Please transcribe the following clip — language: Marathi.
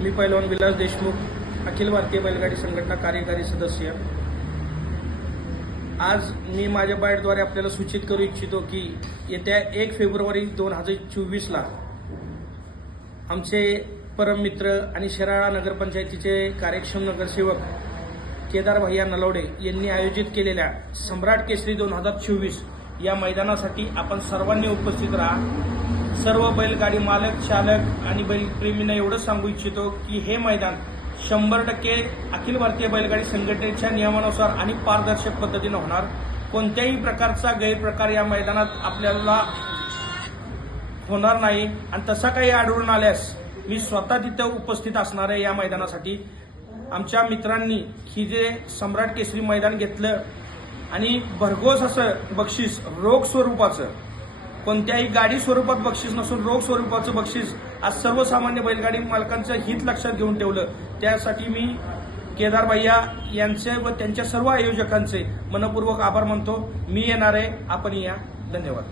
मी पैलवान विलास देशमुख अखिल भारतीय बैलगाडी संघटना कार्यकारी सदस्य. आज मी माझ्या बाईटद्वारे आपल्याला सूचित करू इच्छितो की येत्या एक फेब्रुवारी दोन हजार चोवीसला आमचे परम मित्र आणि शिराळा नगरपंचायतीचे कार्यक्षम नगरसेवक केदार भैया नलवडे यांनी आयोजित केलेल्या सम्राट केसरी दोन हजार चोवीस या मैदानासाठी आपण सर्वांनी उपस्थित राहा. सर्व बैलगाडी मालक चालक आणि बैलप्रेमींना एवढंच सांगू इच्छितो की हे मैदान शंभर टक्के अखिल भारतीय बैलगाडी संघटनेच्या नियमानुसार आणि पारदर्शक पद्धतीनं होणार. कोणत्याही प्रकारचा गैरप्रकार या मैदानात आपल्याला होणार नाही. आणि तसा काही आढळून आल्यास मी स्वतः तिथं उपस्थित असणार आहे या मैदानासाठी. आमच्या मित्रांनी ही जे सम्राट केसरी मैदान घेतलं आणि भरघोस असं बक्षीस रोख स्वरूपाचं कोणत्याही गाडी स्वरूपात बक्षीस नसून रोख स्वरूपाचं बक्षीस आज सर्वसामान्य बैलगाडी मालकांचं हित लक्षात घेऊन ठेवलं. त्यासाठी मी केदार भैया यांचे व त्यांच्या सर्व आयोजकांचे मनपूर्वक आभार मानतो. मी येणार आहे. आपण या. धन्यवाद.